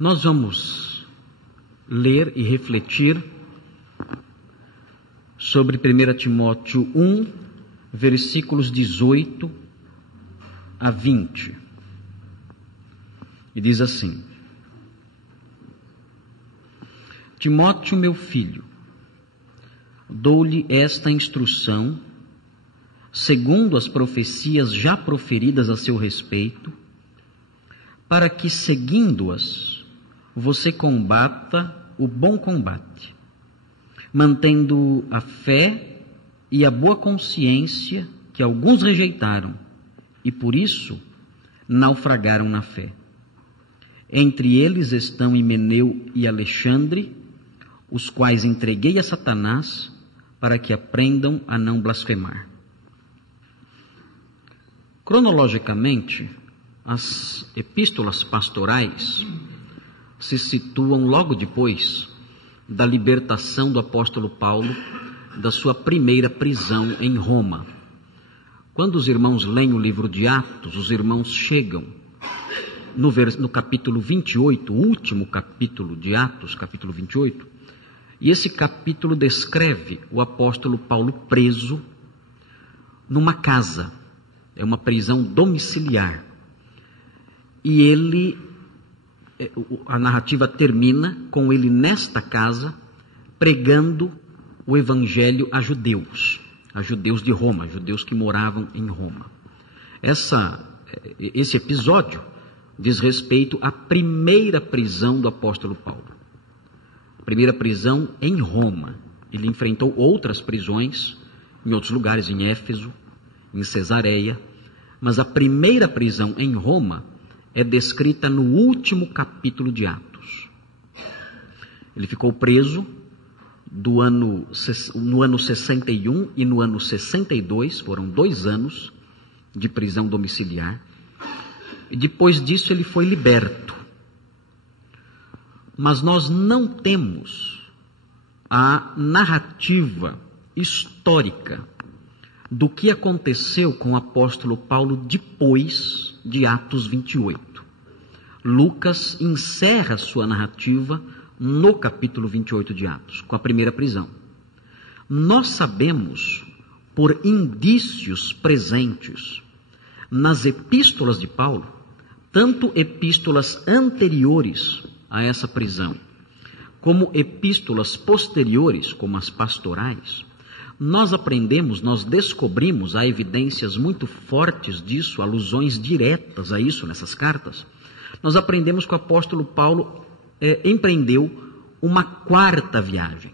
Nós vamos ler e refletir sobre 1 Timóteo 1, versículos 18 a 20. E diz assim: Timóteo, meu filho, dou-lhe esta instrução, segundo as profecias já proferidas a seu respeito, para que, seguindo-as, você combata o bom combate, mantendo a fé e a boa consciência que alguns rejeitaram e, por isso, naufragaram na fé. Entre eles estão Himeneu e Alexandre, os quais entreguei a Satanás para que aprendam a não blasfemar. Cronologicamente, as epístolas pastorais se situam logo depois da libertação do apóstolo Paulo da sua primeira prisão em Roma. Quando os irmãos leem o livro de Atos, os irmãos chegam no capítulo 28, o último capítulo de Atos, capítulo 28, e esse capítulo descreve o apóstolo Paulo preso numa casa, é uma prisão domiciliar. E a narrativa termina com ele nesta casa, pregando o evangelho a judeus de Roma, judeus que moravam em Roma. Esse episódio diz respeito à primeira prisão do apóstolo Paulo. A primeira prisão em Roma. Ele enfrentou outras prisões em outros lugares, em Éfeso, em Cesareia, mas a primeira prisão em Roma é descrita no último capítulo de Atos. Ele ficou preso no ano 61 e no ano 62, foram 2 anos de prisão domiciliar, e depois disso ele foi liberto. Mas nós não temos a narrativa histórica do que aconteceu com o apóstolo Paulo depois de Atos 28. Lucas encerra sua narrativa no capítulo 28 de Atos, com a primeira prisão. Nós sabemos, por indícios presentes nas epístolas de Paulo, tanto epístolas anteriores a essa prisão, como epístolas posteriores, como as pastorais, nós descobrimos, há evidências muito fortes disso, alusões diretas a isso nessas cartas. Nós aprendemos que o apóstolo Paulo empreendeu uma 4ª viagem,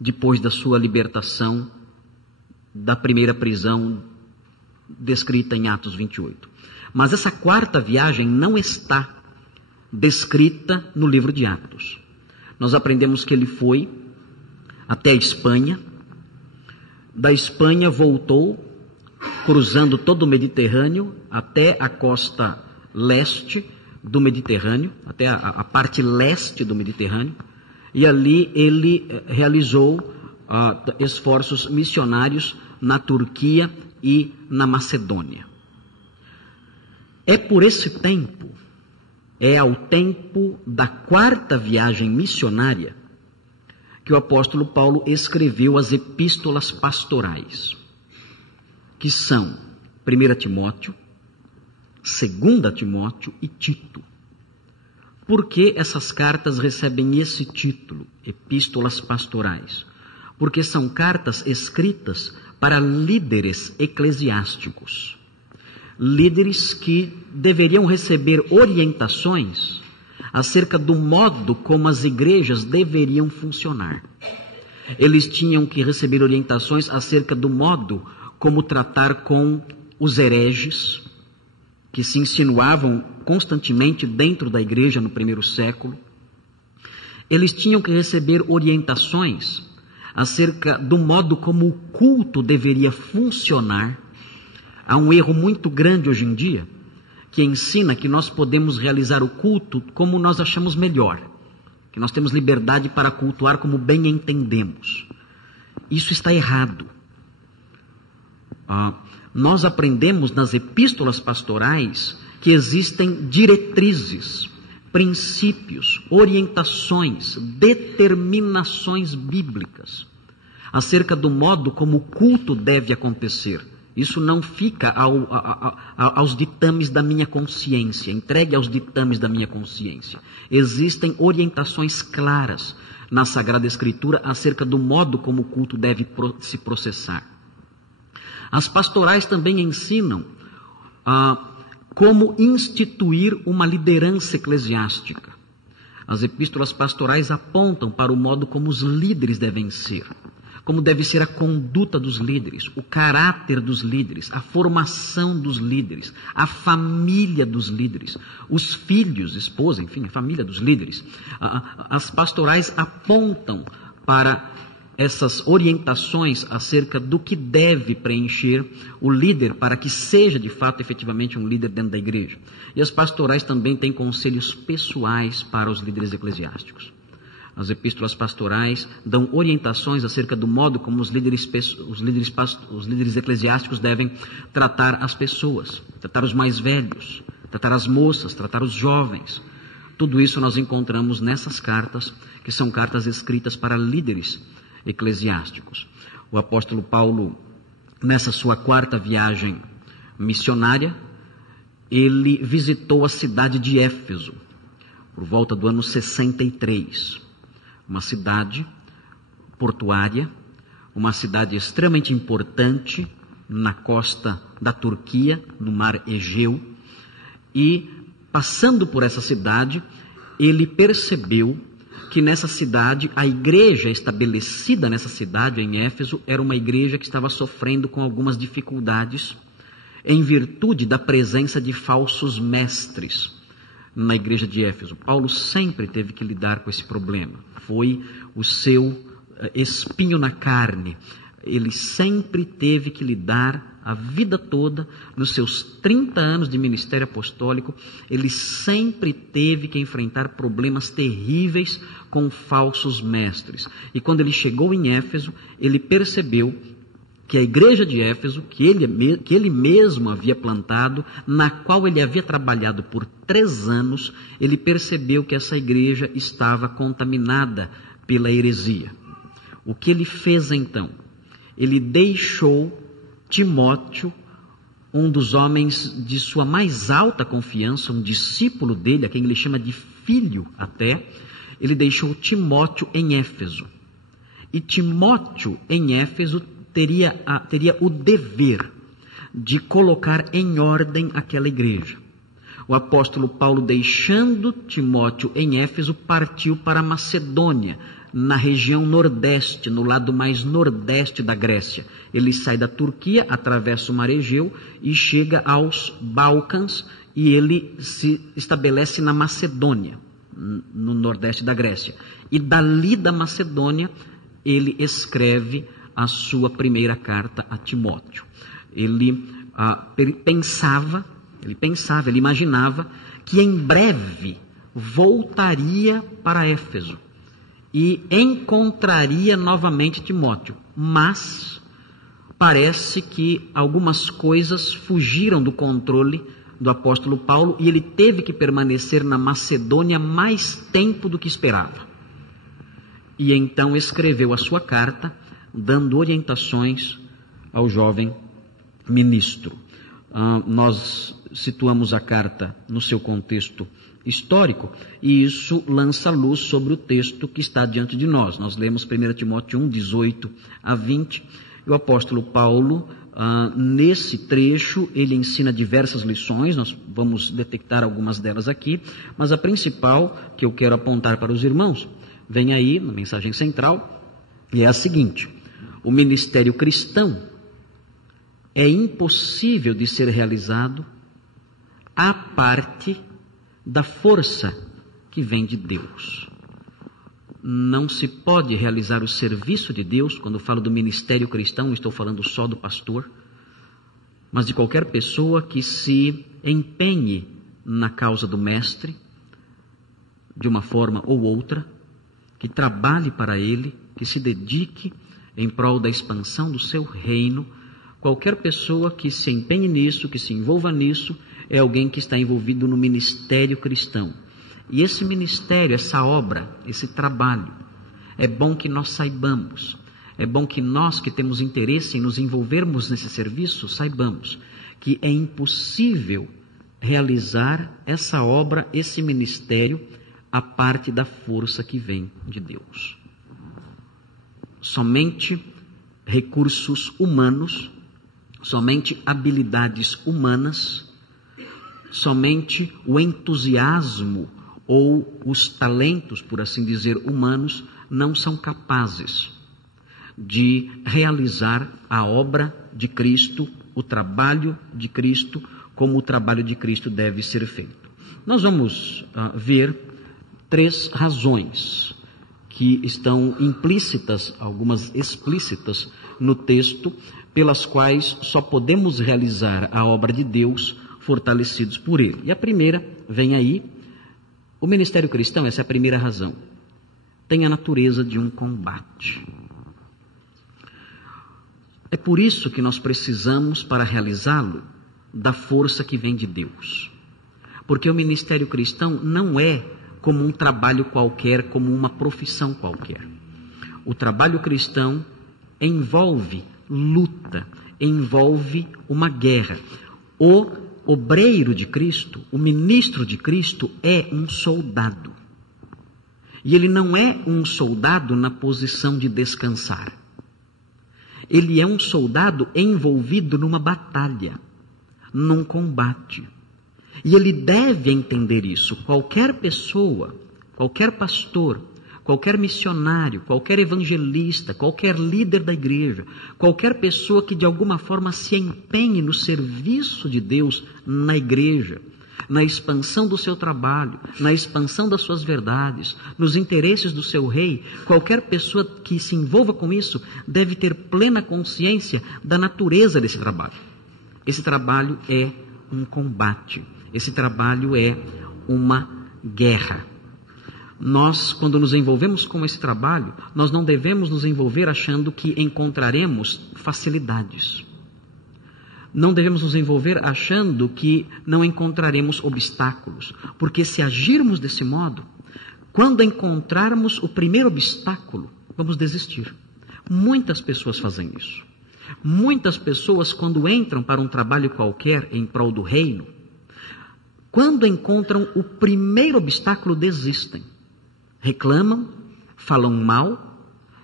depois da sua libertação da primeira prisão descrita em Atos 28. Mas essa 4ª viagem não está descrita no livro de Atos. Nós aprendemos que ele foi até a Espanha, da Espanha voltou, cruzando todo o Mediterrâneo, até a costa leste do Mediterrâneo, até a parte leste do Mediterrâneo, e ali ele realizou esforços missionários na Turquia e na Macedônia. É por esse tempo, ao tempo da 4ª viagem missionária, que o apóstolo Paulo escreveu as epístolas pastorais, que são 1 Timóteo, 2 Timóteo e Tito. Por que essas cartas recebem esse título, epístolas pastorais? Porque são cartas escritas para líderes eclesiásticos, líderes que deveriam receber orientações acerca do modo como as igrejas deveriam funcionar. Eles tinham que receber orientações acerca do modo como tratar com os hereges, que se insinuavam constantemente dentro da igreja no primeiro século. Eles tinham que receber orientações acerca do modo como o culto deveria funcionar. Há um erro muito grande hoje em dia, que ensina que nós podemos realizar o culto como nós achamos melhor, que nós temos liberdade para cultuar como bem entendemos. Isso está errado. Nós aprendemos nas epístolas pastorais que existem diretrizes, princípios, orientações, determinações bíblicas acerca do modo como o culto deve acontecer. Isso não fica aos ditames da minha consciência, entregue aos ditames da minha consciência. Existem orientações claras na Sagrada Escritura acerca do modo como o culto deve se processar. As pastorais também ensinam como instituir uma liderança eclesiástica. As epístolas pastorais apontam para o modo como os líderes devem ser, como deve ser a conduta dos líderes, o caráter dos líderes, a formação dos líderes, a família dos líderes, os filhos, esposa, enfim, a família dos líderes. As pastorais apontam para essas orientações acerca do que deve preencher o líder para que seja de fato efetivamente um líder dentro da igreja. E as pastorais também têm conselhos pessoais para os líderes eclesiásticos. As epístolas pastorais dão orientações acerca do modo como os líderes eclesiásticos devem tratar as pessoas, tratar os mais velhos, tratar as moças, tratar os jovens. Tudo isso nós encontramos nessas cartas, que são cartas escritas para líderes eclesiásticos. O apóstolo Paulo, nessa sua 4ª viagem missionária, ele visitou a cidade de Éfeso, por volta do ano 63. Uma cidade portuária, uma cidade extremamente importante na costa da Turquia, no mar Egeu, e passando por essa cidade, ele percebeu que nessa cidade, a igreja estabelecida nessa cidade, em Éfeso, era uma igreja que estava sofrendo com algumas dificuldades em virtude da presença de falsos mestres na igreja de Éfeso. Paulo sempre teve que lidar com esse problema. Foi o seu espinho na carne. Ele sempre teve que lidar a vida toda, nos seus 30 anos de ministério apostólico, ele sempre teve que enfrentar problemas terríveis com falsos mestres. E quando ele chegou em Éfeso, ele percebeu que a igreja de Éfeso, que ele mesmo havia plantado, na qual ele havia trabalhado por 3 anos, ele percebeu que essa igreja estava contaminada pela heresia. O que ele fez então? Ele deixou Timóteo, um dos homens de sua mais alta confiança, um discípulo dele, a quem ele chama de filho até, ele deixou Timóteo em Éfeso. E Timóteo em Éfeso teria o dever de colocar em ordem aquela igreja. O apóstolo Paulo, deixando Timóteo em Éfeso, partiu para Macedônia, na região nordeste, no lado mais nordeste da Grécia. Ele sai da Turquia, atravessa o mar Egeu e chega aos Balcãs, e ele se estabelece na Macedônia, no nordeste da Grécia. E dali da Macedônia, ele escreve a sua primeira carta a Timóteo. Ele imaginava que em breve voltaria para Éfeso e encontraria novamente Timóteo, mas parece que algumas coisas fugiram do controle do apóstolo Paulo e ele teve que permanecer na Macedônia mais tempo do que esperava. E então escreveu a sua carta, dando orientações ao jovem ministro. Nós situamos a carta no seu contexto histórico e isso lança luz sobre o texto que está diante de nós. Nós lemos 1 Timóteo 1, 18 a 20, e o apóstolo Paulo, nesse trecho, ele ensina diversas lições. Nós vamos detectar algumas delas aqui, mas a principal que eu quero apontar para os irmãos, vem aí na mensagem central, e é a seguinte: o ministério cristão é impossível de ser realizado à parte da força que vem de Deus. Não se pode realizar o serviço de Deus. Quando eu falo do ministério cristão, não estou falando só do pastor, mas de qualquer pessoa que se empenhe na causa do mestre, de uma forma ou outra, que trabalhe para ele, que se dedique em prol da expansão do seu reino. Qualquer pessoa que se empenhe nisso, que se envolva nisso, é alguém que está envolvido no ministério cristão. E esse ministério, essa obra, esse trabalho, é bom que nós saibamos, é bom que nós que temos interesse em nos envolvermos nesse serviço, saibamos que é impossível realizar essa obra, esse ministério, a parte da força que vem de Deus. Somente recursos humanos, somente habilidades humanas, somente o entusiasmo ou os talentos, por assim dizer, humanos, não são capazes de realizar a obra de Cristo, o trabalho de Cristo, como o trabalho de Cristo deve ser feito. Nós vamos ver 3 razões que estão implícitas, algumas explícitas no texto, pelas quais só podemos realizar a obra de Deus fortalecidos por Ele. E a primeira, vem aí, o ministério cristão, essa é a primeira razão, tem a natureza de um combate. É por isso que nós precisamos, para realizá-lo, da força que vem de Deus. Porque o ministério cristão não é como um trabalho qualquer, como uma profissão qualquer. O trabalho cristão envolve luta, envolve uma guerra. O obreiro de Cristo, o ministro de Cristo, é um soldado. E ele não é um soldado na posição de descansar. Ele é um soldado envolvido numa batalha, num combate. E ele deve entender isso. Qualquer pessoa, qualquer pastor, qualquer missionário, qualquer evangelista, qualquer líder da igreja, qualquer pessoa que de alguma forma se empenhe no serviço de Deus na igreja, na expansão do seu trabalho, na expansão das suas verdades, nos interesses do seu rei, qualquer pessoa que se envolva com isso deve ter plena consciência da natureza desse trabalho. Esse trabalho é um combate. Esse trabalho é uma guerra. Nós, quando nos envolvemos com esse trabalho, nós não devemos nos envolver achando que encontraremos facilidades. Não devemos nos envolver achando que não encontraremos obstáculos. Porque se agirmos desse modo, quando encontrarmos o primeiro obstáculo, vamos desistir. Muitas pessoas fazem isso. Muitas pessoas, quando entram para um trabalho qualquer em prol do reino, quando encontram o primeiro obstáculo, desistem. Reclamam, falam mal,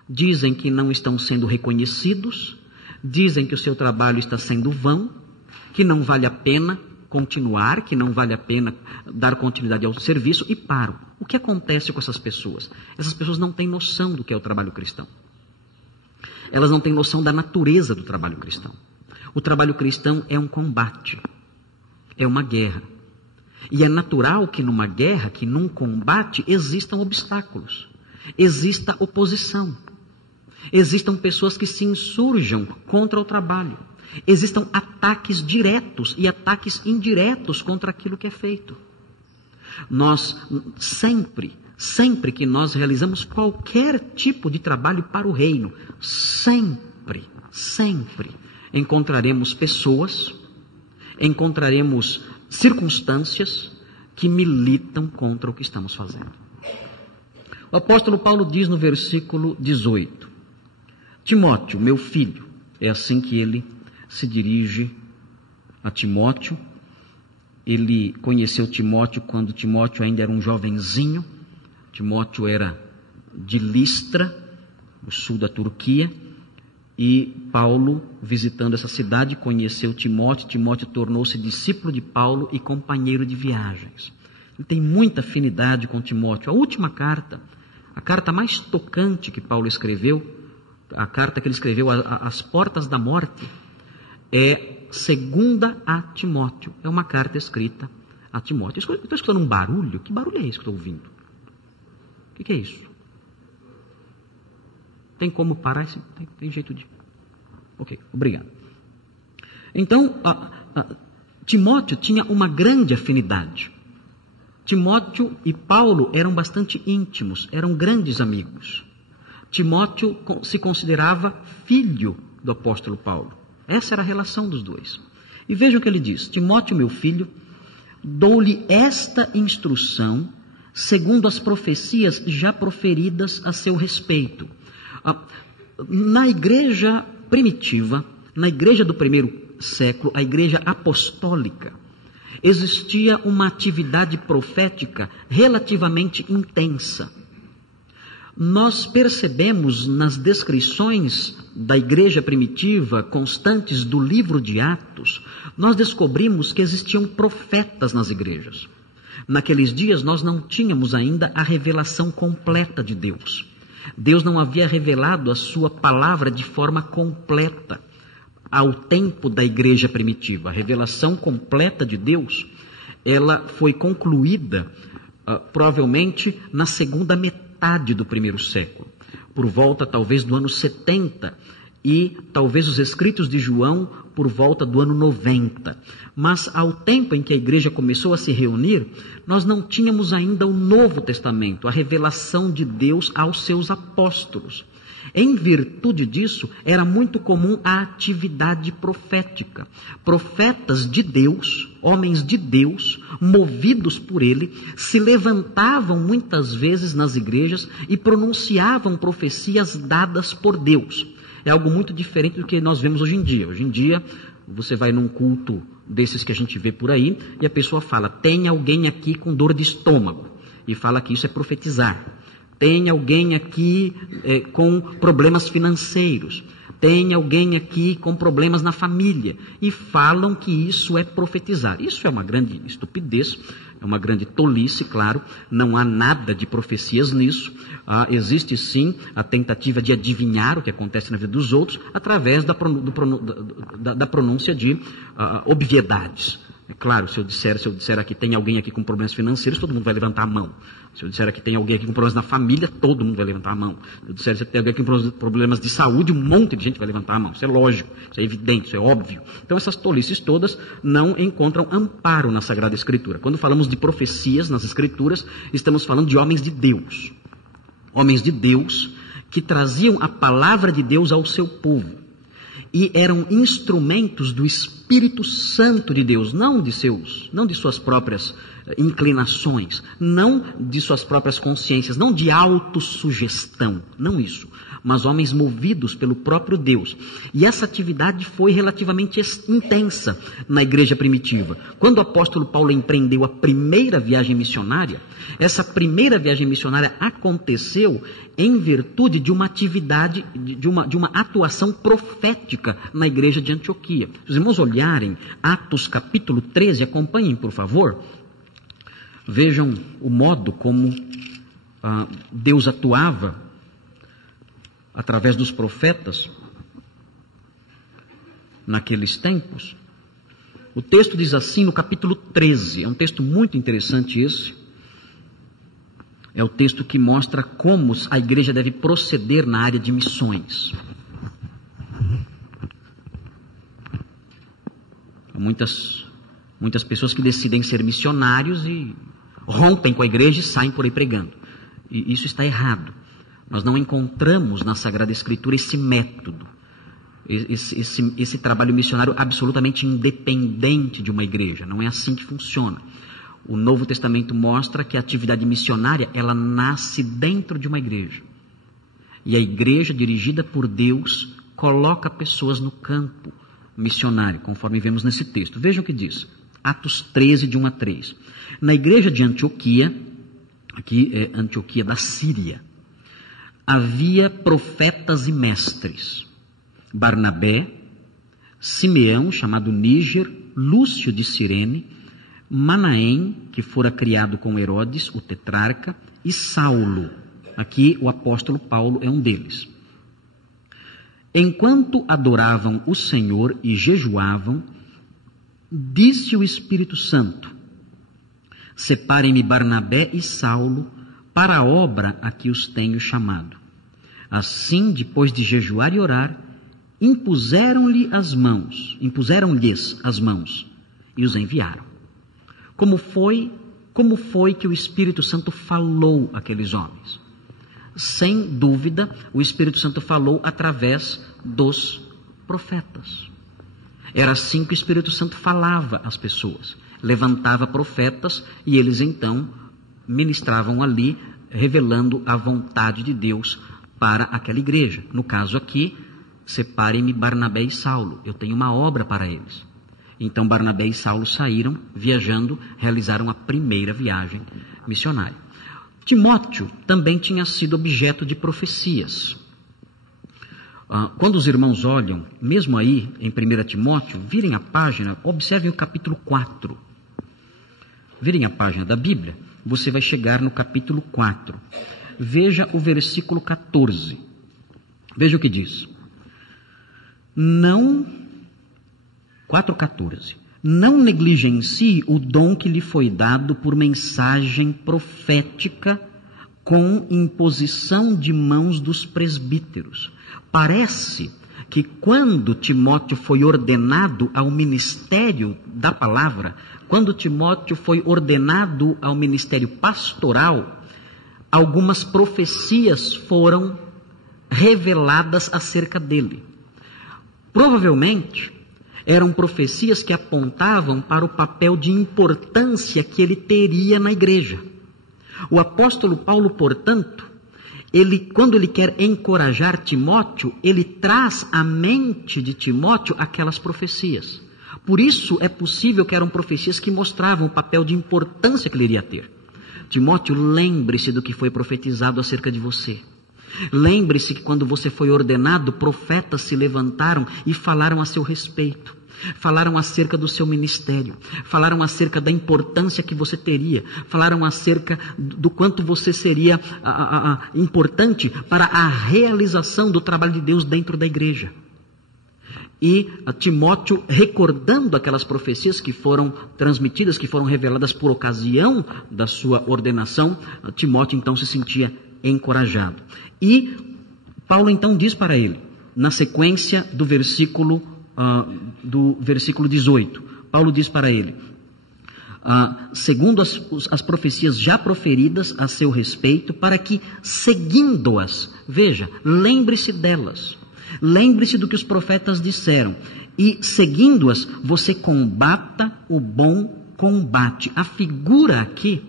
dizem que não estão sendo reconhecidos, dizem que o seu trabalho está sendo vão, que não vale a pena continuar, que não vale a pena dar continuidade ao serviço e param. O que acontece com essas pessoas? Essas pessoas não têm noção do que é o trabalho cristão. Elas não têm noção da natureza do trabalho cristão. O trabalho cristão é um combate, é uma guerra. E é natural que numa guerra, que num combate, existam obstáculos, exista oposição, existam pessoas que se insurjam contra o trabalho, existam ataques diretos e ataques indiretos contra aquilo que é feito. Nós sempre que nós realizamos qualquer tipo de trabalho para o reino, sempre encontraremos pessoas, encontraremos circunstâncias que militam contra o que estamos fazendo. O apóstolo Paulo diz no versículo 18, Timóteo, meu filho, é assim que ele se dirige a Timóteo. Ele conheceu Timóteo quando Timóteo ainda era um jovenzinho. Timóteo era de Listra, no sul da Turquia, e Paulo, visitando essa cidade, conheceu Timóteo. Timóteo tornou-se discípulo de Paulo e companheiro de viagens. Ele tem muita afinidade com Timóteo. A última carta, a carta mais tocante que Paulo escreveu, a carta que ele escreveu às portas da morte, é segunda a Timóteo. É uma carta escrita a Timóteo. Eu estou escutando um barulho. Que barulho é esse que estou ouvindo? O que é isso? Tem como parar? Tem jeito de... Ok, obrigado. Então, Timóteo tinha uma grande afinidade. Timóteo e Paulo eram bastante íntimos, eram grandes amigos. Timóteo se considerava filho do apóstolo Paulo. Essa era a relação dos dois. E vejam o que ele diz: Timóteo, meu filho, dou-lhe esta instrução, segundo as profecias já proferidas a seu respeito. Na igreja primitiva, na igreja do primeiro século, a igreja apostólica, existia uma atividade profética relativamente intensa. Nós percebemos nas descrições da igreja primitiva, constantes do livro de Atos, nós descobrimos que existiam profetas nas igrejas. Naqueles dias nós não tínhamos ainda a revelação completa de Deus. Deus não havia revelado a sua palavra de forma completa ao tempo da igreja primitiva. A revelação completa de Deus, ela foi concluída provavelmente na segunda metade do primeiro século, por volta talvez do ano 70, e talvez os escritos de João por volta do ano 90. Mas ao tempo em que a igreja começou a se reunir, nós não tínhamos ainda o Novo Testamento, a revelação de Deus aos seus apóstolos. Em virtude disso, era muito comum a atividade profética. Profetas de Deus, homens de Deus, movidos por ele, se levantavam muitas vezes nas igrejas e pronunciavam profecias dadas por Deus. É algo muito diferente do que nós vemos hoje em dia. Hoje em dia, você vai num culto desses que a gente vê por aí, e a pessoa fala, tem alguém aqui com dor de estômago, e fala que isso é profetizar. Tem alguém aqui com problemas financeiros, tem alguém aqui com problemas na família, e falam que isso é profetizar. Isso é uma grande estupidez, é uma grande tolice, claro, não há nada de profecias nisso. Existe sim a tentativa de adivinhar o que acontece na vida dos outros através da pronúncia de obviedades. É claro, se eu disser aqui tem alguém aqui com problemas financeiros, todo mundo vai levantar a mão. Se eu disser que tem alguém aqui com problemas na família, todo mundo vai levantar a mão. Se eu disser que tem alguém aqui com problemas de saúde, um monte de gente vai levantar a mão. Isso é lógico, isso é evidente, isso é óbvio. Então essas tolices todas não encontram amparo na Sagrada Escritura. Quando falamos de profecias nas Escrituras, estamos falando de homens de Deus. Homens de Deus que traziam a palavra de Deus ao seu povo. E eram instrumentos do Espírito Santo de Deus, não de suas próprias inclinações, não de suas próprias consciências, não de autossugestão, não isso, mas homens movidos pelo próprio Deus. E essa atividade foi relativamente intensa na igreja primitiva. Quando o apóstolo Paulo empreendeu a primeira viagem missionária, essa primeira viagem missionária aconteceu em virtude de uma atividade, de uma atuação profética na igreja de Antioquia. Se os irmãos olharem Atos capítulo 13, acompanhem por favor, vejam o modo como Deus atuava através dos profetas naqueles tempos. O texto diz assim no capítulo 13, é um texto muito interessante esse. É o texto que mostra como a igreja deve proceder na área de missões. Muitas pessoas que decidem ser missionários e rompem com a igreja e saem por aí pregando. E isso está errado. Nós não encontramos na Sagrada Escritura esse método, esse trabalho missionário absolutamente independente de uma igreja. Não é assim que funciona. O Novo Testamento mostra que a atividade missionária, ela nasce dentro de uma igreja. E a igreja, dirigida por Deus, coloca pessoas no campo missionário, conforme vemos nesse texto. Vejam o que diz, Atos 13, de 1 a 3. Na igreja de Antioquia, aqui é Antioquia da Síria, havia profetas e mestres, Barnabé, Simeão, chamado Níger, Lúcio de Cirene, Manaém, que fora criado com Herodes, o tetrarca, e Saulo. Aqui o apóstolo Paulo é um deles. Enquanto adoravam o Senhor e jejuavam, disse o Espírito Santo, separem-me Barnabé e Saulo para a obra a que os tenho chamado. Assim, depois de jejuar e orar, impuseram-lhes as mãos e os enviaram. Como foi que o Espírito Santo falou àqueles homens? Sem dúvida, o Espírito Santo falou através dos profetas. Era assim que o Espírito Santo falava às pessoas. Levantava profetas e eles então ministravam ali, revelando a vontade de Deus para aquela igreja. No caso aqui, separem-me Barnabé e Saulo, eu tenho uma obra para eles. Então Barnabé e Saulo saíram, viajando, realizaram a primeira viagem missionária. Timóteo também tinha sido objeto de profecias. Quando os irmãos olham, mesmo aí em 1 Timóteo, virem a página, observem o capítulo 4. Virem a página da Bíblia, você vai chegar no capítulo 4. Veja o versículo 14. Veja o que diz. 4,14. Não negligencie o dom que lhe foi dado por mensagem profética com imposição de mãos dos presbíteros. Parece que quando Timóteo foi ordenado ao ministério da palavra, quando Timóteo foi ordenado ao ministério pastoral, algumas profecias foram reveladas acerca dele. Provavelmente, eram profecias que apontavam para o papel de importância que ele teria na igreja. O apóstolo Paulo, portanto, quando ele quer encorajar Timóteo, ele traz à mente de Timóteo aquelas profecias. Por isso é possível que eram profecias que mostravam o papel de importância que ele iria ter. Timóteo, lembre-se do que foi profetizado acerca de você. Lembre-se que quando você foi ordenado, profetas se levantaram e falaram a seu respeito. Falaram acerca do seu ministério, falaram acerca da importância que você teria, falaram acerca do quanto você seria importante para a realização do trabalho de Deus dentro da igreja. E Timóteo, recordando aquelas profecias que foram transmitidas, que foram reveladas por ocasião da sua ordenação, Timóteo então se sentia encorajado. E Paulo então diz para ele, na sequência do versículo 18, Paulo diz para ele, segundo as profecias já proferidas a seu respeito, para que, seguindo-as, veja, lembre-se delas, lembre-se do que os profetas disseram, e seguindo-as, você combata o bom combate. A figura aqui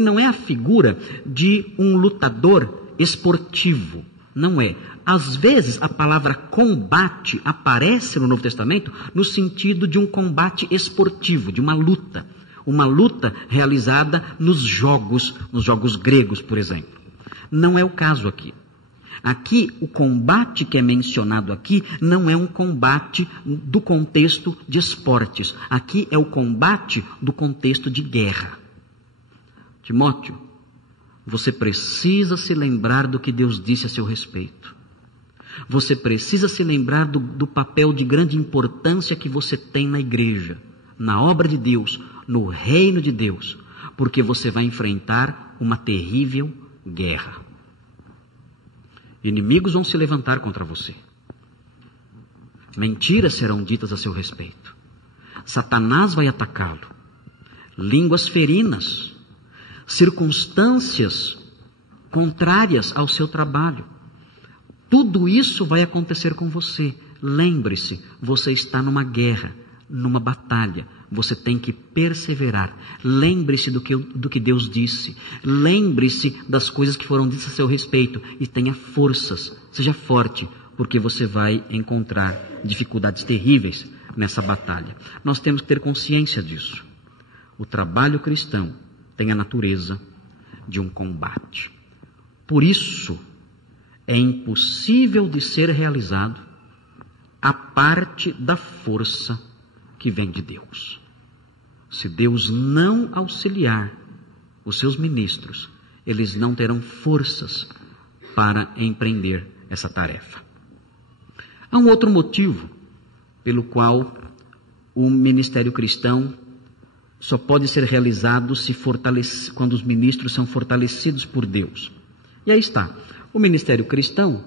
não é a figura de um lutador esportivo, não é. Às vezes a palavra combate aparece no Novo Testamento no sentido de um combate esportivo, de uma luta realizada nos jogos gregos, por exemplo. Não é o caso aqui. Aqui, o combate que é mencionado aqui não é um combate do contexto de esportes. Aqui é o combate do contexto de guerra. Timóteo, você precisa se lembrar do que Deus disse a seu respeito. Você precisa se lembrar do papel de grande importância que você tem na igreja, na obra de Deus, no reino de Deus, porque você vai enfrentar uma terrível guerra. Inimigos vão se levantar contra você. Mentiras serão ditas a seu respeito. Satanás vai atacá-lo. Línguas ferinas, circunstâncias contrárias ao seu trabalho. Tudo isso vai acontecer com você. Lembre-se, você está numa guerra, numa batalha. Você tem que perseverar. Lembre-se do que Deus disse. Lembre-se das coisas que foram ditas a seu respeito. E tenha forças. Seja forte, porque você vai encontrar dificuldades terríveis nessa batalha. Nós temos que ter consciência disso. O trabalho cristão tem a natureza de um combate. Por isso, é impossível de ser realizado a parte da força que vem de Deus. Se Deus não auxiliar os seus ministros, eles não terão forças para empreender essa tarefa. Há um outro motivo pelo qual o ministério cristão só pode ser realizado quando os ministros são fortalecidos por Deus. E aí está. O ministério cristão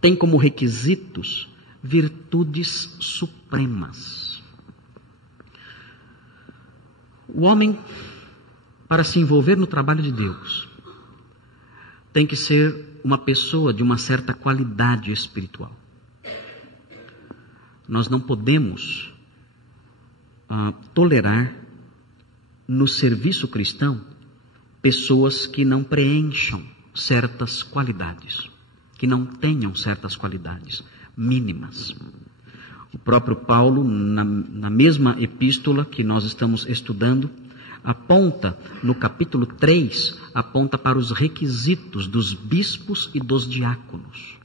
tem como requisitos virtudes supremas. O homem, para se envolver no trabalho de Deus, tem que ser uma pessoa de uma certa qualidade espiritual. Nós não podemos tolerar no serviço cristão pessoas que não preencham certas qualidades, que não tenham certas qualidades mínimas. O próprio Paulo, na mesma epístola que nós estamos estudando, aponta, no capítulo 3, aponta para os requisitos dos bispos e dos diáconos.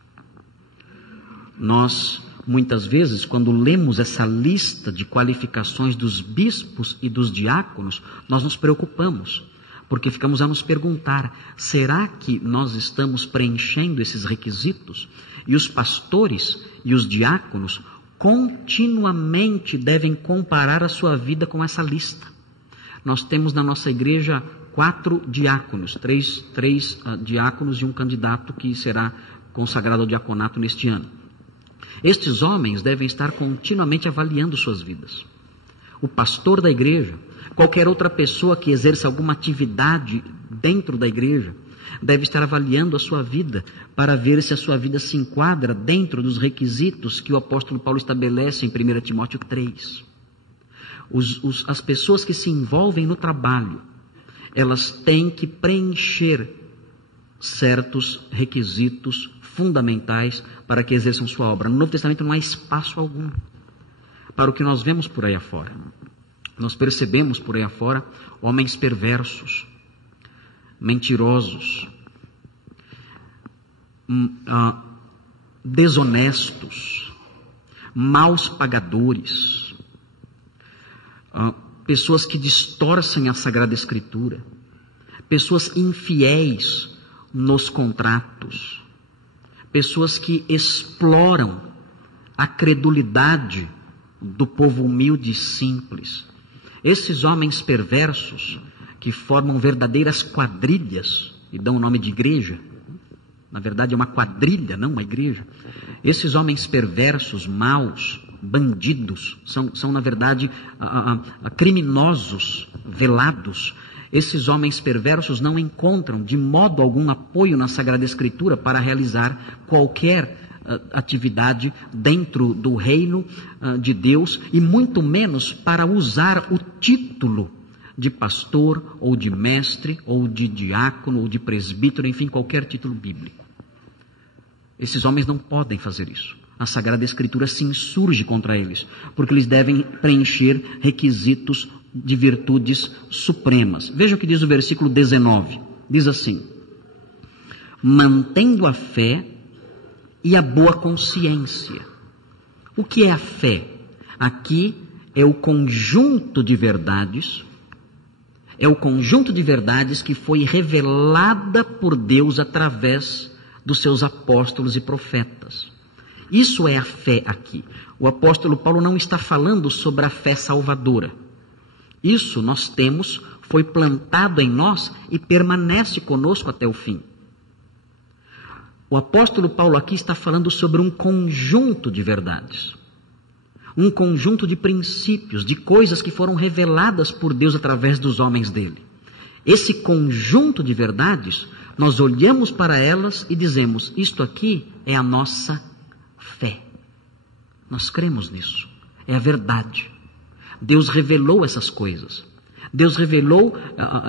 Nós, muitas vezes, quando lemos essa lista de qualificações dos bispos e dos diáconos, nós nos preocupamos, porque ficamos a nos perguntar, será que nós estamos preenchendo esses requisitos? E os pastores e os diáconos continuamente devem comparar a sua vida com essa lista. Nós temos na nossa igreja 4 diáconos, três diáconos e um candidato que será consagrado ao diaconato neste ano. Estes homens devem estar continuamente avaliando suas vidas. O pastor da igreja, qualquer outra pessoa que exerça alguma atividade dentro da igreja, deve estar avaliando a sua vida para ver se a sua vida se enquadra dentro dos requisitos que o apóstolo Paulo estabelece em 1 Timóteo 3. As pessoas que se envolvem no trabalho, elas têm que preencher certos requisitos fundamentais para que exerçam sua obra. No Novo Testamento não há espaço algum para o que nós vemos por aí afora. Nós percebemos por aí afora homens perversos, mentirosos, desonestos, maus pagadores, pessoas que distorcem a Sagrada Escritura, pessoas infiéis nos contratos, pessoas que exploram a credulidade do povo humilde e simples. Esses homens perversos que formam verdadeiras quadrilhas e dão o nome de igreja, na verdade é uma quadrilha, não uma igreja. Esses homens perversos, maus, bandidos, são na verdade criminosos velados. Esses homens perversos não encontram de modo algum apoio na Sagrada Escritura para realizar qualquer atividade dentro do reino de Deus e muito menos para usar o título de pastor ou de mestre ou de diácono ou de presbítero, enfim, qualquer título bíblico. Esses homens não podem fazer isso. A Sagrada Escritura se insurge contra eles, porque eles devem preencher requisitos de virtudes supremas. Veja o que diz o versículo 19. Diz assim: mantendo a fé e a boa consciência. O que é a fé? Aqui é o conjunto de verdades, que foi revelada por Deus através dos seus apóstolos e profetas. Isso é a fé aqui. O apóstolo Paulo não está falando sobre a fé salvadora. Isso nós temos, foi plantado em nós e permanece conosco até o fim. O apóstolo Paulo aqui está falando sobre um conjunto de verdades, um conjunto de princípios, de coisas que foram reveladas por Deus através dos homens dele. Esse conjunto de verdades, nós olhamos para elas e dizemos, isto aqui é a nossa fé. Nós cremos nisso, é a verdade. Deus revelou essas coisas. Deus revelou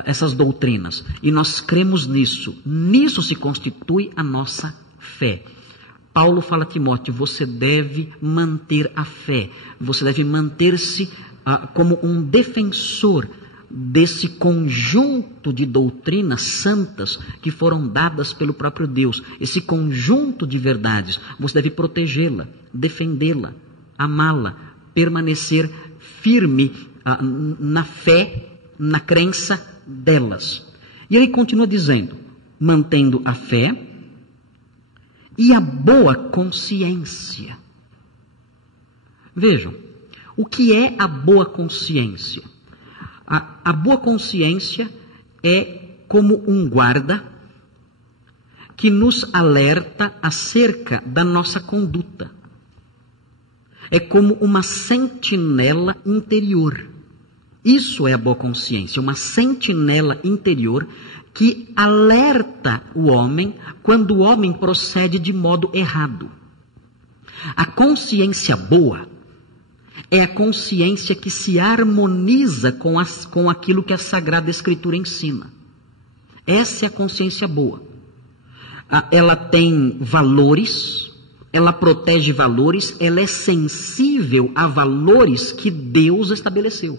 essas doutrinas e nós cremos nisso. Nisso se constitui a nossa fé. Paulo fala a Timóteo, você deve manter a fé. Você deve manter-se como um defensor desse conjunto de doutrinas santas que foram dadas pelo próprio Deus. Esse conjunto de verdades, você deve protegê-la, defendê-la, amá-la, permanecer firme na fé, na crença delas. E ele continua dizendo, mantendo a fé e a boa consciência. Vejam, o que é a boa consciência? A boa consciência é como um guarda que nos alerta acerca da nossa conduta. É como uma sentinela interior. Isso é a boa consciência, uma sentinela interior que alerta o homem quando o homem procede de modo errado. A consciência boa é a consciência que se harmoniza com aquilo que a Sagrada Escritura ensina. Essa é a consciência boa. Ela tem valores, ela protege valores, ela é sensível a valores que Deus estabeleceu.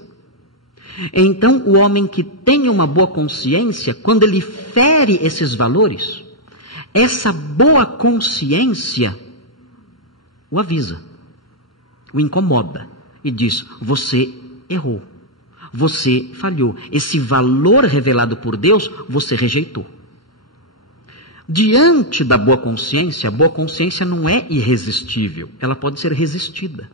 Então, o homem que tem uma boa consciência, quando ele fere esses valores, essa boa consciência o avisa, o incomoda e diz: você errou, você falhou, esse valor revelado por Deus, você rejeitou. Diante da boa consciência, a boa consciência não é irresistível, ela pode ser resistida.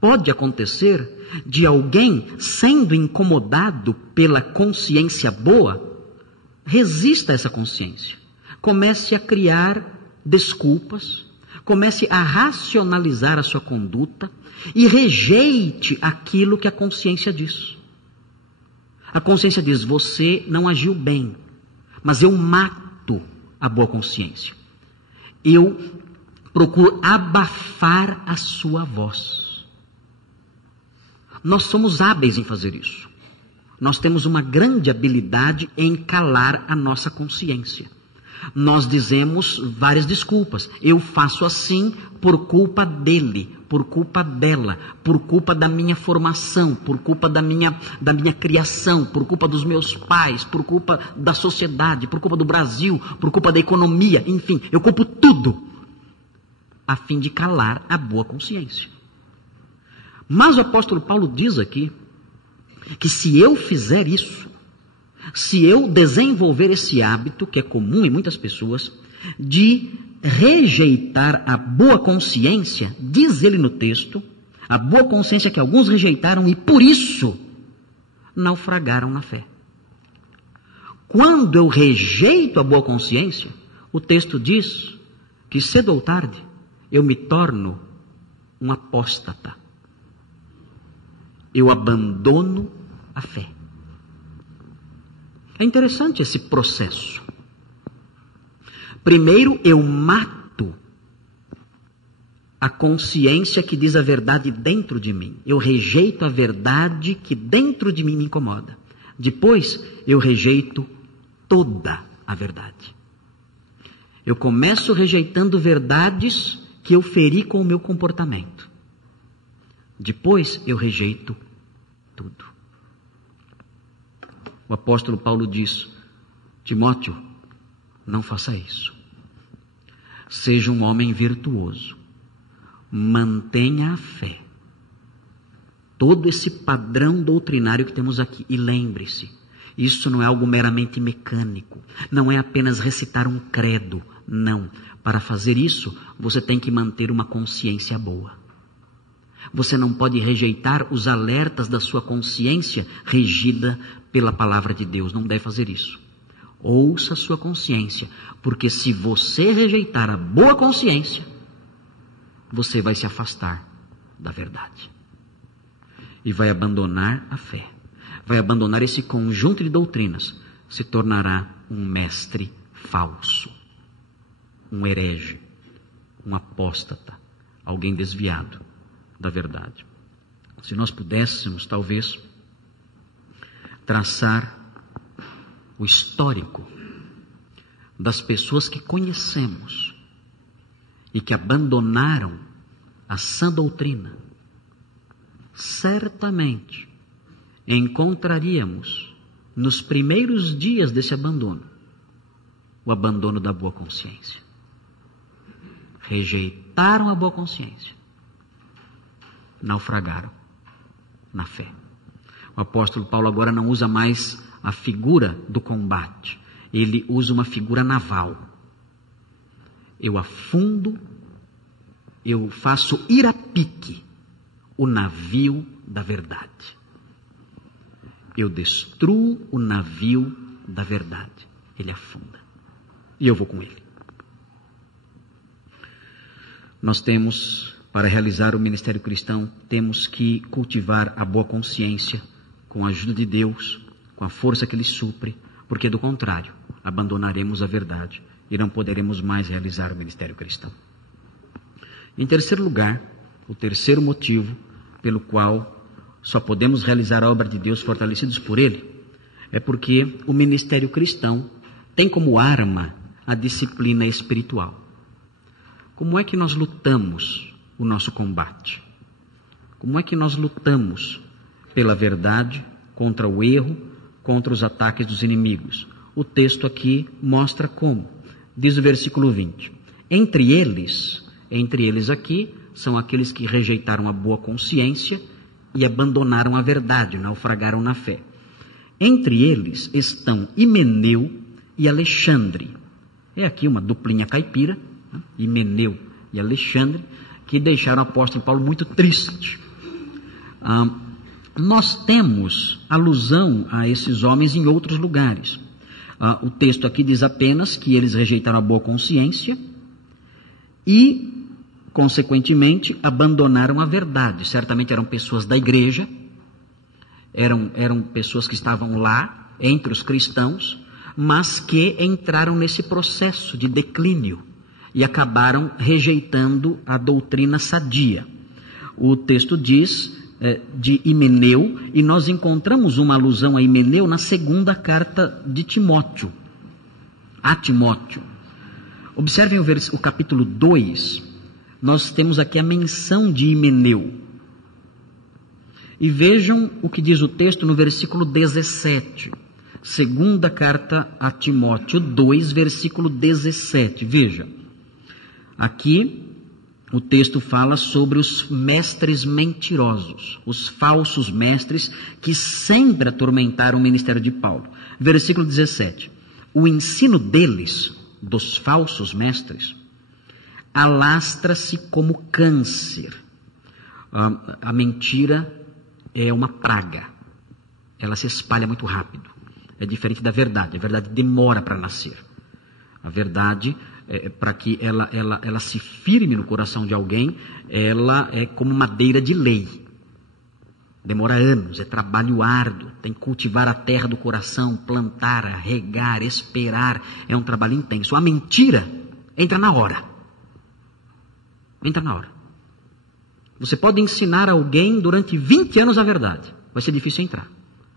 Pode acontecer de alguém, sendo incomodado pela consciência boa, resista a essa consciência. Comece a criar desculpas, comece a racionalizar a sua conduta e rejeite aquilo que a consciência diz. A consciência diz: você não agiu bem, mas eu mato a boa consciência. Eu procuro abafar a sua voz. Nós somos hábeis em fazer isso. Nós temos uma grande habilidade em calar a nossa consciência. Nós dizemos várias desculpas. Eu faço assim por culpa dele, por culpa dela, por culpa da minha formação, por culpa da minha criação, por culpa dos meus pais, por culpa da sociedade, por culpa do Brasil, por culpa da economia, enfim, eu culpo tudo a fim de calar a boa consciência. Mas o apóstolo Paulo diz aqui que se eu fizer isso, se eu desenvolver esse hábito, que é comum em muitas pessoas, de rejeitar a boa consciência, diz ele no texto, a boa consciência que alguns rejeitaram e por isso naufragaram na fé. Quando eu rejeito a boa consciência, o texto diz que cedo ou tarde eu me torno um apóstata. Eu abandono a fé. É interessante esse processo. Primeiro eu mato a consciência que diz a verdade dentro de mim. Eu rejeito a verdade que dentro de mim me incomoda. Depois eu rejeito toda a verdade. Eu começo rejeitando verdades que eu feri com o meu comportamento. Depois eu rejeito tudo. O apóstolo Paulo diz: Timóteo, não faça isso. Seja um homem virtuoso. Mantenha a fé. Todo esse padrão doutrinário que temos aqui. E lembre-se, isso não é algo meramente mecânico. Não é apenas recitar um credo. Não. Para fazer isso, você tem que manter uma consciência boa. Você não pode rejeitar os alertas da sua consciência regida pela palavra de Deus. Não deve fazer isso. Ouça a sua consciência, porque se você rejeitar a boa consciência, você vai se afastar da verdade. E vai abandonar a fé. Vai abandonar esse conjunto de doutrinas. Se tornará um mestre falso. Um herege. Um apóstata. Alguém desviado da verdade. Se nós pudéssemos, talvez, traçar o histórico das pessoas que conhecemos e que abandonaram a sã doutrina, certamente encontraríamos nos primeiros dias desse abandono o abandono da boa consciência. Rejeitaram a boa consciência, naufragaram na fé. O apóstolo Paulo agora não usa mais a figura do combate, ele usa uma figura naval. Eu afundo, eu faço ir a pique o navio da verdade. Eu destruo o navio da verdade. Ele afunda. E eu vou com ele. Nós temos, para realizar o ministério cristão, temos que cultivar a boa consciência com a ajuda de Deus, com a força que Ele supre, porque do contrário, abandonaremos a verdade e não poderemos mais realizar o ministério cristão. Em terceiro lugar, o terceiro motivo pelo qual só podemos realizar a obra de Deus fortalecidos por Ele, é porque o ministério cristão tem como arma a disciplina espiritual. Como é que nós lutamos o nosso combate? Como é que nós lutamos pela verdade, contra o erro, contra os ataques dos inimigos? O texto aqui mostra como. Diz o versículo 20. Entre eles aqui, são aqueles que rejeitaram a boa consciência e abandonaram a verdade, naufragaram na fé. Entre eles estão Himeneu e Alexandre. É aqui uma duplinha caipira, né? Himeneu e Alexandre, que deixaram o apóstolo Paulo muito triste. Nós temos alusão a esses homens em outros lugares. O texto aqui diz apenas que eles rejeitaram a boa consciência e, consequentemente, abandonaram a verdade. Certamente eram pessoas da igreja, eram pessoas que estavam lá, entre os cristãos, mas que entraram nesse processo de declínio e acabaram rejeitando a doutrina sadia. O texto diz de Himeneu, e nós encontramos uma alusão a Himeneu na segunda carta de Timóteo, a Timóteo. Observem o capítulo 2, nós temos aqui a menção de Himeneu. E vejam o que diz o texto no versículo 17. Segunda carta a Timóteo 2, versículo 17. Veja, aqui o texto fala sobre os mestres mentirosos, os falsos mestres que sempre atormentaram o ministério de Paulo. Versículo 17. O ensino deles, dos falsos mestres, alastra-se como câncer. A mentira é uma praga. Ela se espalha muito rápido. É diferente da verdade. A verdade demora para nascer. A verdade, para que ela se firme no coração de alguém, ela é como madeira de lei. Demora anos, é trabalho árduo. Tem que cultivar a terra do coração, plantar, regar, esperar. É um trabalho intenso. A mentira entra na hora. Entra na hora. Você pode ensinar alguém durante 20 anos a verdade. Vai ser difícil entrar.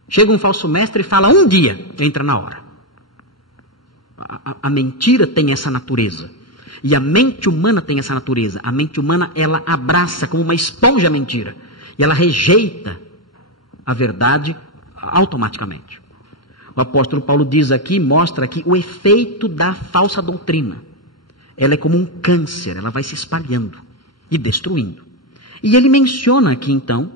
Chega um falso mestre e fala um dia, entra na hora. A mentira tem essa natureza. E a mente humana tem essa natureza. A mente humana, ela abraça como uma esponja a mentira. E ela rejeita a verdade automaticamente. O apóstolo Paulo diz aqui, mostra aqui o efeito da falsa doutrina. Ela é como um câncer, ela vai se espalhando e destruindo. E ele menciona aqui então,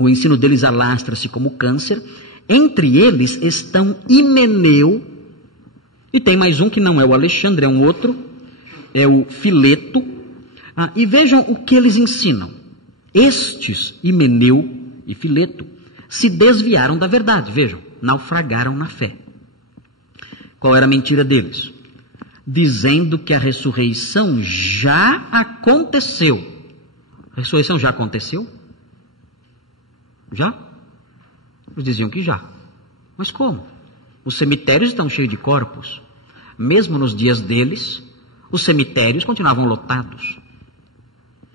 o ensino deles alastra-se como câncer. Entre eles estão Himeneu, e tem mais um que não é o Alexandre, é um outro, é o Fileto. E vejam o que eles ensinam. Estes, Himeneu e Fileto, se desviaram da verdade, vejam, naufragaram na fé. Qual era a mentira deles? Dizendo que a ressurreição já aconteceu. A ressurreição já aconteceu? Já? Eles diziam que já. Mas como? Os cemitérios estão cheios de corpos. Mesmo nos dias deles, os cemitérios continuavam lotados.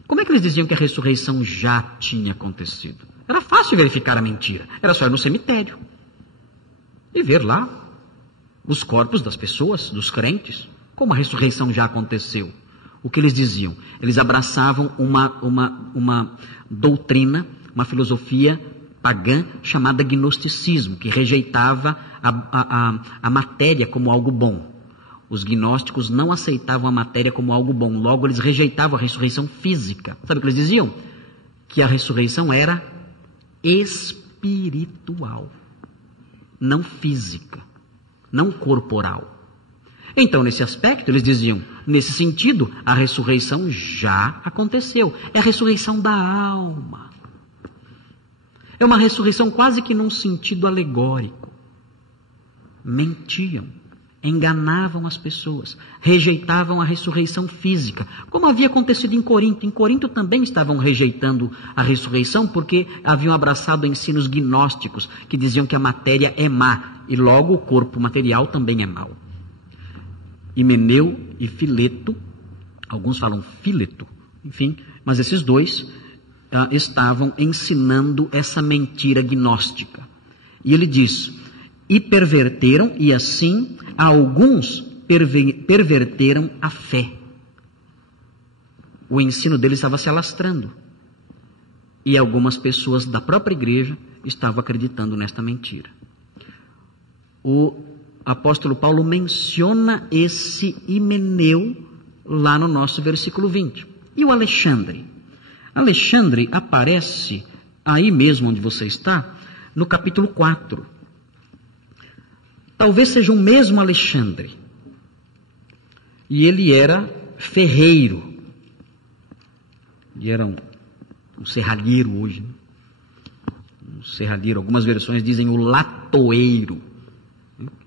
Como é que eles diziam que a ressurreição já tinha acontecido? Era fácil verificar a mentira. Era só ir no cemitério e ver lá os corpos das pessoas, dos crentes. Como a ressurreição já aconteceu? O que eles diziam? Eles abraçavam uma doutrina, uma filosofia pagã chamada gnosticismo, que rejeitava a matéria como algo bom. Os gnósticos não aceitavam a matéria como algo bom, logo eles rejeitavam a ressurreição física. Sabe o que eles diziam? Que a ressurreição era espiritual, não física, não corporal. Então, nesse aspecto, eles diziam, nesse sentido, a ressurreição já aconteceu. É a ressurreição da alma. É uma ressurreição quase que num sentido alegórico. Mentiam, enganavam as pessoas, rejeitavam a ressurreição física, como havia acontecido em Corinto. Em Corinto também estavam rejeitando a ressurreição porque haviam abraçado ensinos gnósticos que diziam que a matéria é má e logo o corpo material também é mau. Himeneu e Fileto, alguns falam Fileto, enfim, mas esses dois estavam ensinando essa mentira gnóstica. E ele diz, e perverteram, e assim alguns perverteram a fé. O ensino deles estava se alastrando. E algumas pessoas da própria igreja estavam acreditando nesta mentira. O apóstolo Paulo menciona esse Himeneu lá no nosso versículo 20. E o Alexandre? Alexandre aparece aí mesmo onde você está, no capítulo 4. Talvez seja o mesmo Alexandre. E ele era ferreiro. E era um serralheiro hoje. Né? Um serralheiro. Algumas versões dizem o latoeiro.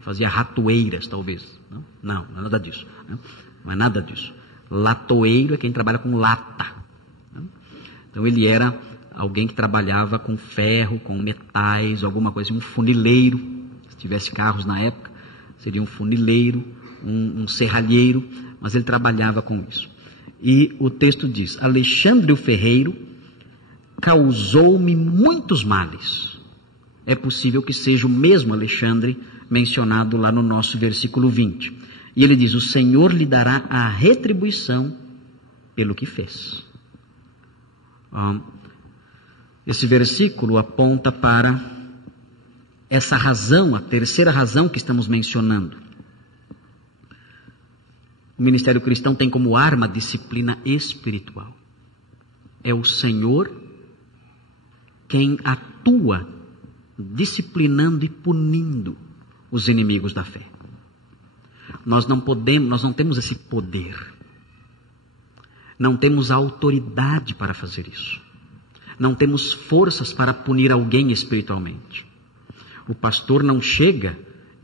Fazia ratoeiras, talvez. Não é nada disso. Não é nada disso. Latoeiro é quem trabalha com lata. Então ele era alguém que trabalhava com ferro, com metais, alguma coisa, um funileiro. Se tivesse carros na época, seria um funileiro, um serralheiro, mas ele trabalhava com isso. E o texto diz: Alexandre o ferreiro causou-me muitos males. É possível que seja o mesmo Alexandre mencionado lá no nosso versículo 20. E ele diz: o Senhor lhe dará a retribuição pelo que fez. Esse versículo aponta para essa razão, a terceira razão que estamos mencionando. O ministério cristão tem como arma a disciplina espiritual. É o Senhor quem atua disciplinando e punindo os inimigos da fé. Nós não temos esse poder. Não temos a autoridade para fazer isso. Não temos forças para punir alguém espiritualmente. O pastor não chega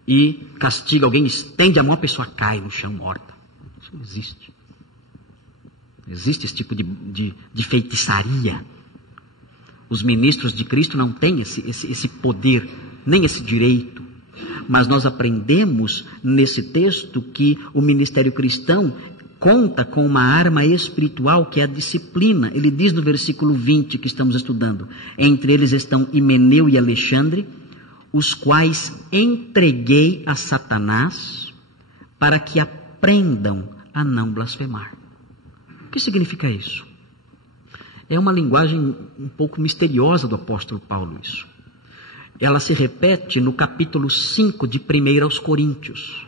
e castiga alguém, estende a mão, a pessoa cai no chão morta. Isso não existe. Existe esse tipo de feitiçaria. Os ministros de Cristo não têm esse poder, nem esse direito. Mas nós aprendemos nesse texto que o ministério cristão conta com uma arma espiritual que é a disciplina. Ele diz no versículo 20 que estamos estudando: entre eles estão Himeneu e Alexandre, os quais entreguei a Satanás para que aprendam a não blasfemar. O que significa isso? É uma linguagem um pouco misteriosa do apóstolo Paulo isso. Ela se repete no capítulo 5 de 1 aos Coríntios.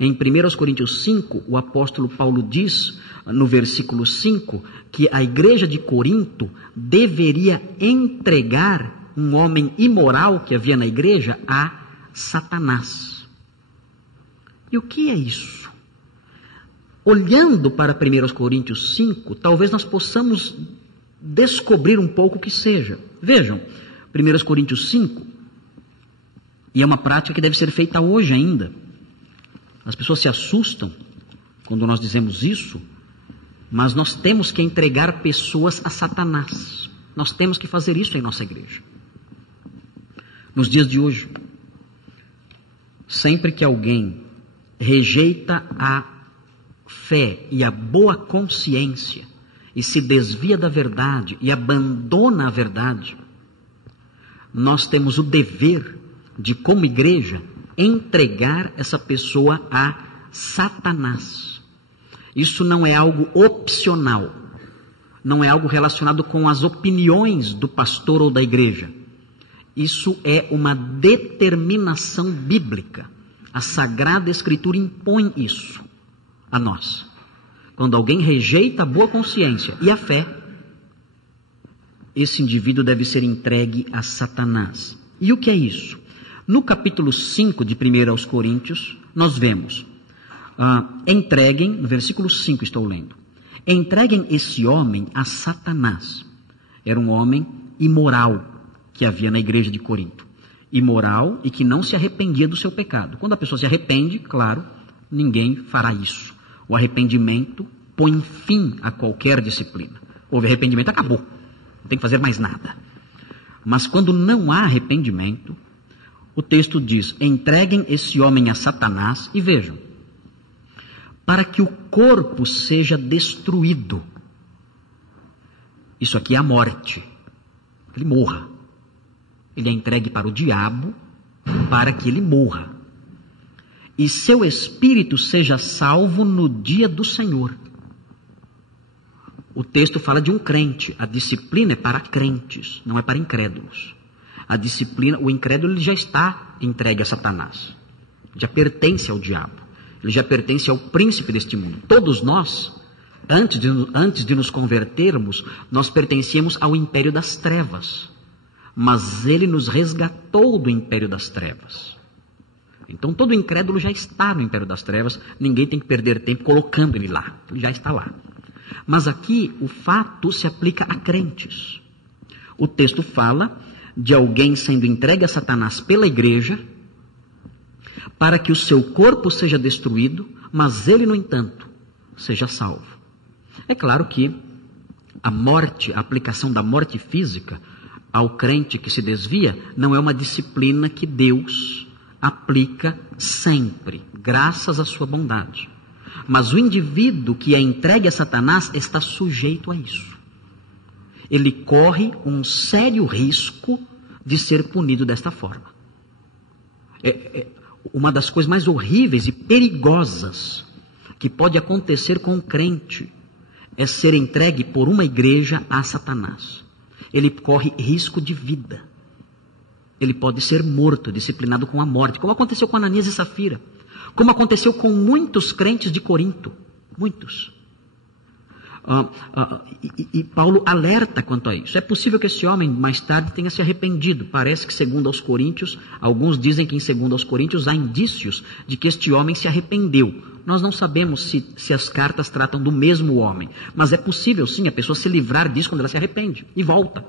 Em 1 Coríntios 5, o apóstolo Paulo diz, no versículo 5, que a igreja de Corinto deveria entregar um homem imoral que havia na igreja a Satanás. E o que é isso? Olhando para 1 Coríntios 5, talvez nós possamos descobrir um pouco o que seja. Vejam, 1 Coríntios 5, e é uma prática que deve ser feita hoje ainda. As pessoas se assustam quando nós dizemos isso, mas nós temos que entregar pessoas a Satanás. Nós temos que fazer isso em nossa igreja. Nos dias de hoje, sempre que alguém rejeita a fé e a boa consciência e se desvia da verdade e abandona a verdade, nós temos o dever de, como igreja, entregar essa pessoa a Satanás. Isso não é algo opcional, não é algo relacionado com as opiniões do pastor ou da igreja. Isso é uma determinação bíblica. A Sagrada Escritura impõe isso a nós. Quando alguém rejeita a boa consciência e a fé, esse indivíduo deve ser entregue a Satanás. E o que é isso? No capítulo 5 de 1 aos Coríntios, nós vemos, entreguem, no versículo 5 estou lendo, entreguem esse homem a Satanás. Era um homem imoral que havia na igreja de Corinto. Imoral e que não se arrependia do seu pecado. Quando a pessoa se arrepende, claro, ninguém fará isso. O arrependimento põe fim a qualquer disciplina. Houve arrependimento, acabou. Não tem que fazer mais nada. Mas quando não há arrependimento, o texto diz: entreguem esse homem a Satanás, e vejam, para que o corpo seja destruído. Isso aqui é a morte. Ele morra. Ele é entregue para o diabo para que ele morra, e seu espírito seja salvo no dia do Senhor. O texto fala de um crente. A disciplina é para crentes, não é para incrédulos. A disciplina, o incrédulo ele já está entregue a Satanás, já pertence ao diabo, ele já pertence ao príncipe deste mundo. Todos nós, antes de nos convertermos, nós pertencíamos ao império das trevas, mas ele nos resgatou do império das trevas. Então todo incrédulo já está no império das trevas, ninguém tem que perder tempo colocando ele lá, ele já está lá. Mas aqui o fato se aplica a crentes. O texto fala de alguém sendo entregue a Satanás pela igreja, para que o seu corpo seja destruído, mas ele, no entanto, seja salvo. É claro que a morte, a aplicação da morte física ao crente que se desvia, não é uma disciplina que Deus aplica sempre, graças à sua bondade. Mas o indivíduo que é entregue a Satanás está sujeito a isso. Ele corre um sério risco de ser punido desta forma. Uma das coisas mais horríveis e perigosas que pode acontecer com um crente é ser entregue por uma igreja a Satanás. Ele corre risco de vida. Ele pode ser morto, disciplinado com a morte, como aconteceu com Ananias e Safira, como aconteceu com muitos crentes de Corinto, muitos. E Paulo alerta quanto a isso. É possível que esse homem mais tarde tenha se arrependido. Parece que segundo aos Coríntios, alguns dizem que em segundo aos Coríntios há indícios de que este homem se arrependeu. Nós não sabemos se as cartas tratam do mesmo homem, mas é possível sim a pessoa se livrar disso quando ela se arrepende e volta,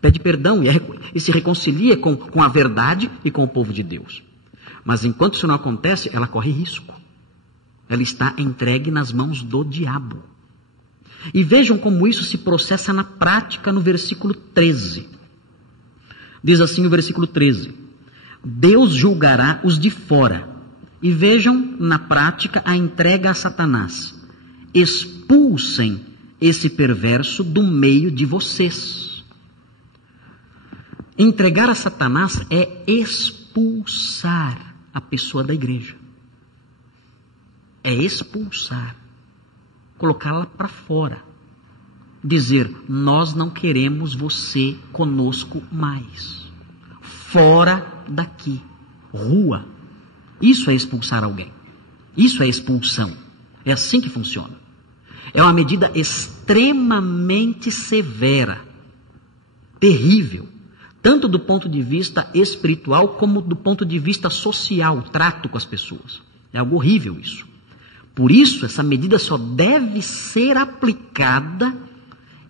pede perdão e se reconcilia com a verdade e com o povo de Deus. Mas enquanto isso não acontece, ela corre risco. Ela está entregue nas mãos do diabo. E vejam como isso se processa na prática no versículo 13. Diz assim o versículo 13: Deus julgará os de fora. E vejam na prática a entrega a Satanás. Expulsem esse perverso do meio de vocês. Entregar a Satanás é expulsar a pessoa da igreja. É expulsar. Colocá-la para fora. Dizer, nós não queremos você conosco mais. Fora daqui. Rua. Isso é expulsar alguém. Isso é expulsão. É assim que funciona. É uma medida extremamente severa. Terrível. Tanto do ponto de vista espiritual como do ponto de vista social, trato com as pessoas. É algo horrível isso. Por isso, essa medida só deve ser aplicada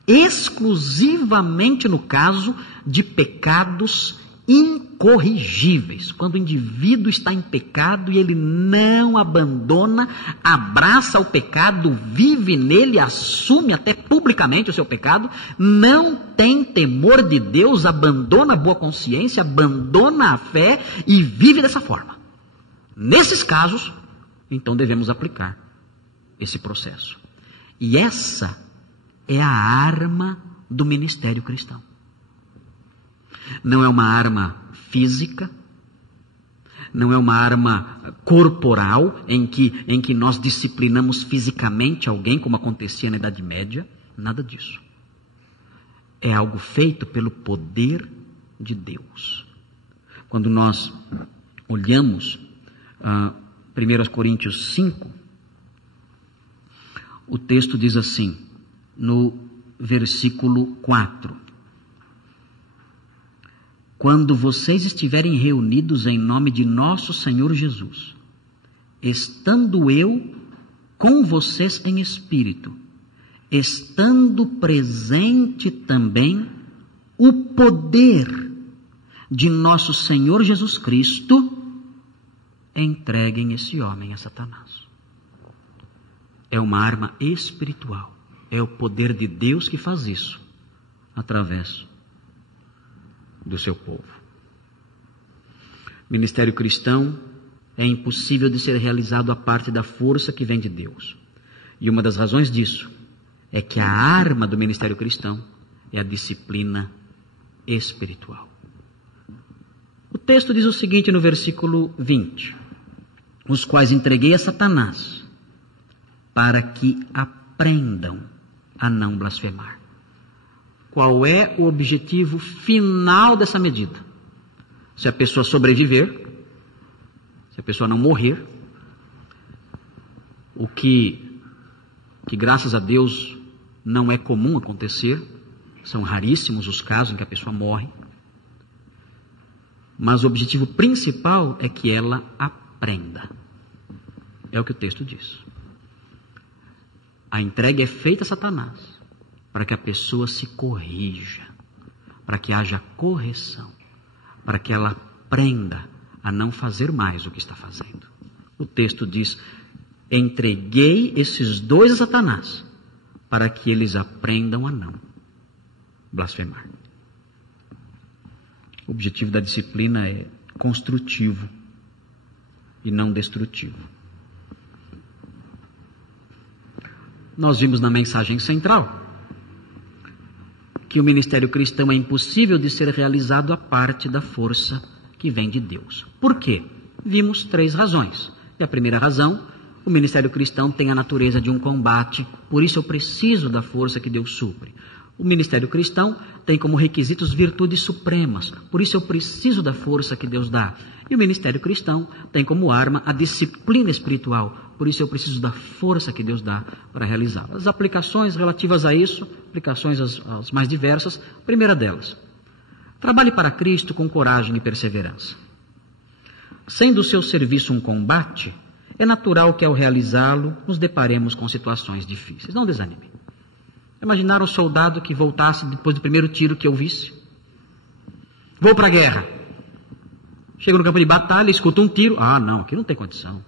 exclusivamente no caso de pecados incorrigíveis. Quando o indivíduo está em pecado e ele não abandona, abraça o pecado, vive nele, assume até publicamente o seu pecado, não tem temor de Deus, abandona a boa consciência, abandona a fé e vive dessa forma. Nesses casos, então devemos aplicar esse processo. E essa é a arma do ministério cristão. Não é uma arma física, não é uma arma corporal em que nós disciplinamos fisicamente alguém, como acontecia na Idade Média, nada disso. É algo feito pelo poder de Deus. Quando nós olhamos 1 Coríntios 5, o texto diz assim, no versículo 4: Quando vocês estiverem reunidos em nome de nosso Senhor Jesus, estando eu com vocês em espírito, estando presente também o poder de nosso Senhor Jesus Cristo, entreguem esse homem a Satanás. É uma arma espiritual. É o poder de Deus que faz isso através do seu povo. Ministério cristão é impossível de ser realizado a parte da força que vem de Deus. E uma das razões disso é que a arma do ministério cristão é a disciplina espiritual. texto diz o seguinte no versículo 20: os quais entreguei a Satanás, para que aprendam a não blasfemar. Qual é o objetivo final dessa medida? Se a pessoa sobreviver, se a pessoa não morrer, o que graças a Deus não é comum acontecer, são raríssimos os casos em que a pessoa morre, mas o objetivo principal é que ela aprenda. É o que o texto diz. A entrega é feita a Satanás para que a pessoa se corrija, para que haja correção, para que ela aprenda a não fazer mais o que está fazendo. O texto diz: entreguei esses dois a Satanás para que eles aprendam a não blasfemar. O objetivo da disciplina é construtivo e não destrutivo. Nós vimos na mensagem central que o ministério cristão é impossível de ser realizado à parte da força que vem de Deus. Por quê? Vimos 3 razões. E a primeira razão: o ministério cristão tem a natureza de um combate, por isso eu preciso da força que Deus supre. O ministério cristão tem como requisitos virtudes supremas, por isso eu preciso da força que Deus dá. E o ministério cristão tem como arma a disciplina espiritual, por isso eu preciso da força que Deus dá para realizá-la. As aplicações relativas a isso, aplicações as mais diversas, primeira delas: trabalhe para Cristo com coragem e perseverança. Sendo o seu serviço um combate, é natural que ao realizá-lo nos deparemos com situações difíceis. Não desanime. Imaginaram um soldado que voltasse depois do primeiro tiro que eu visse? Vou para a guerra. Chego no campo de batalha, escuto um tiro. Ah, não, aqui não tem condição.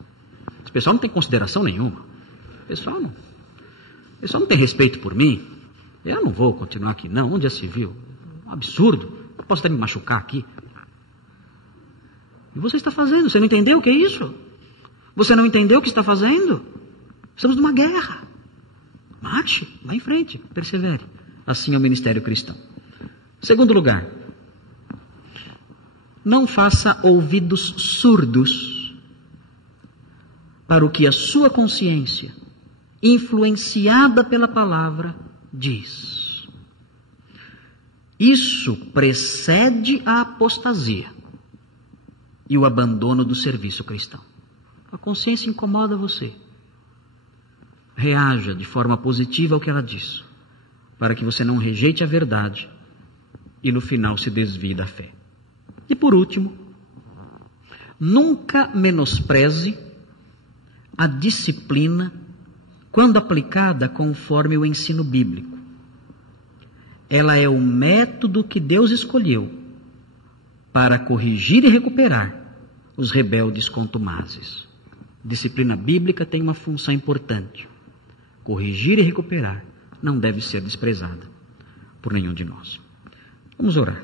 Esse pessoal não tem consideração nenhuma. O pessoal não tem respeito por mim. Eu não vou continuar aqui, não. Onde já se viu? Um absurdo. Eu posso até me machucar aqui. E você está fazendo? Você não entendeu o que é isso? Você não entendeu o que está fazendo? Estamos numa guerra. Marche, vá em frente, persevere. Assim é o ministério cristão. Segundo lugar, não faça ouvidos surdos para o que a sua consciência, influenciada pela palavra, diz. Isso precede a apostasia e o abandono do serviço cristão. A consciência incomoda você. Reaja de forma positiva ao que ela diz, para que você não rejeite a verdade e no final se desvie da fé. E por último, nunca menospreze a disciplina quando aplicada conforme o ensino bíblico. Ela é o método que Deus escolheu para corrigir e recuperar os rebeldes contumazes. Disciplina bíblica tem uma função importante. Corrigir e recuperar não deve ser desprezada por nenhum de nós. Vamos orar.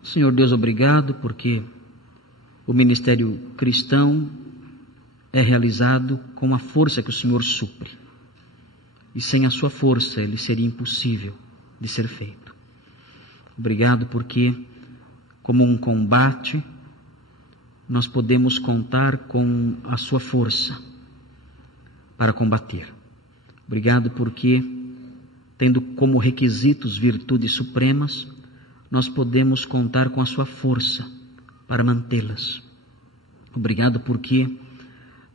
Senhor Deus, obrigado porque o ministério cristão é realizado com a força que o Senhor supre. E sem a sua força ele seria impossível de ser feito. Obrigado porque, como um combate, nós podemos contar com a sua força para combater. Obrigado porque, tendo como requisitos virtudes supremas, nós podemos contar com a sua força para mantê-las. Obrigado porque,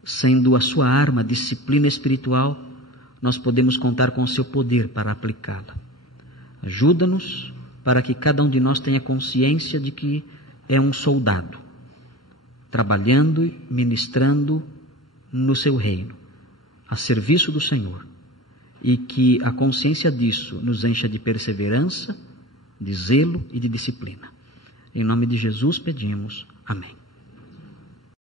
sendo a sua arma disciplina espiritual, nós podemos contar com o seu poder para aplicá-la. Ajuda-nos para que cada um de nós tenha consciência de que é um soldado, trabalhando e ministrando no seu reino, a serviço do Senhor, e que a consciência disso nos encha de perseverança, de zelo e de disciplina. Em nome de Jesus pedimos. Amém.